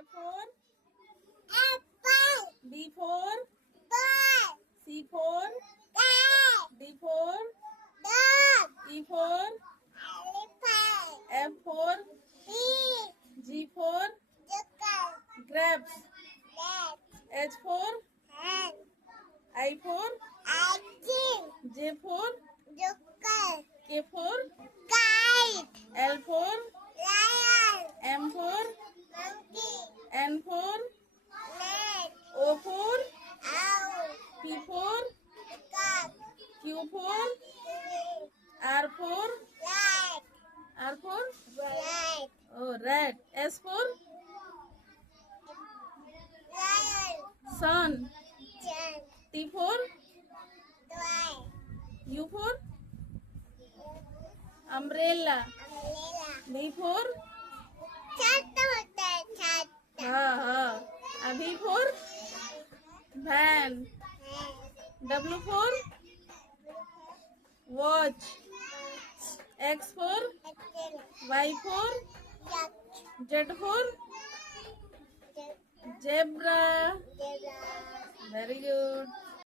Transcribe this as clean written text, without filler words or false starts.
A for apple, B for ball, C for cat, D for dog, E for elephant, F for pig, G for chicken, grapes, cat, H for hen, I for chicken, J for joker, K for kite, L for lion, M for monkey, N for net, O for owl, P for cat, Q for green, R for light, rat. light, Rat. S for lion, sun. chan, T for twine, U for umbrella. umbrella, V for छाता होता है छाता, हाँ. V for van. W for watch. X for Y for Z for zebra. Very good.